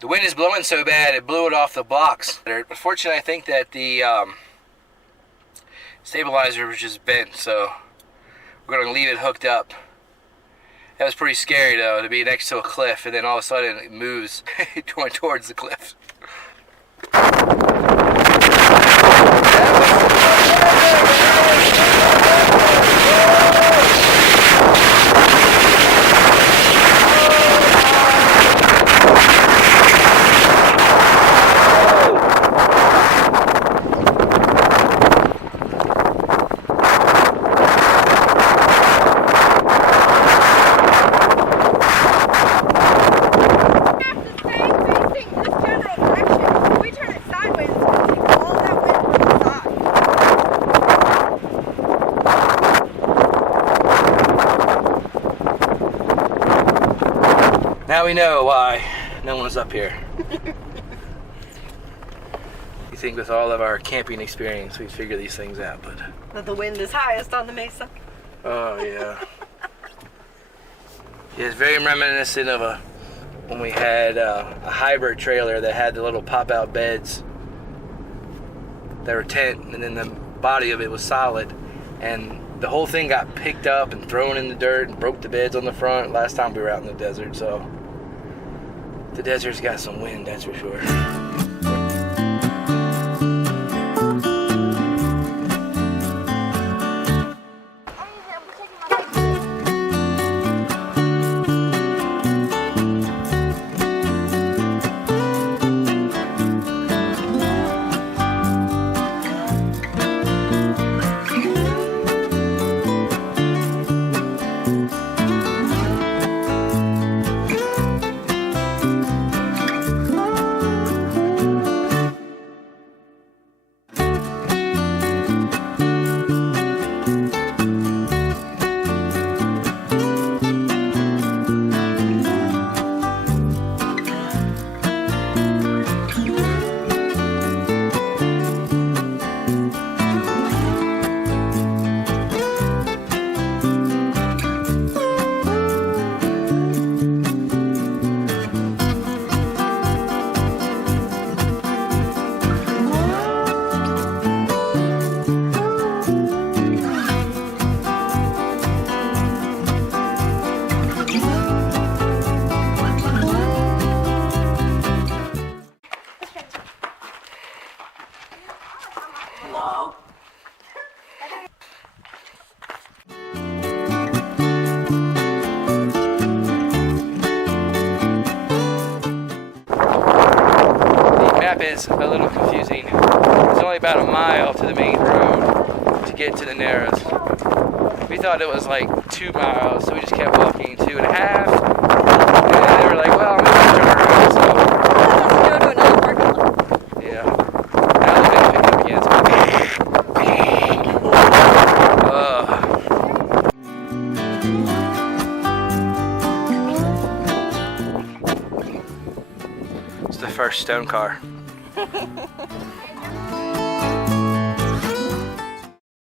The wind is blowing so bad it blew it off the blocks. Unfortunately, I think that the stabilizer was just bent, so we're gonna leave it hooked up. That was pretty scary though, to be next to a cliff and then all of a sudden it moves going towards the cliff. Now we know why no one's up here. You think with all of our camping experience we'd figure these things out, but... That the wind is highest on the mesa. Oh, yeah. Yeah, it's very reminiscent of when we had a hybrid trailer that had the little pop-out beds that were tent, and then the body of it was solid, and the whole thing got picked up and thrown in the dirt and broke the beds on the front last time we were out in the desert. So the desert's got some wind, that's for sure. Is a little confusing. It's only about a mile to the main road to get to the Narrows. We thought it was like 2 miles, so we just kept walking 2.5. And then they were like, well, I'm gonna turn around, so let's go to another parking lot. Yeah. Now they're gonna pick up again. It's gonna be... It's the first stone car.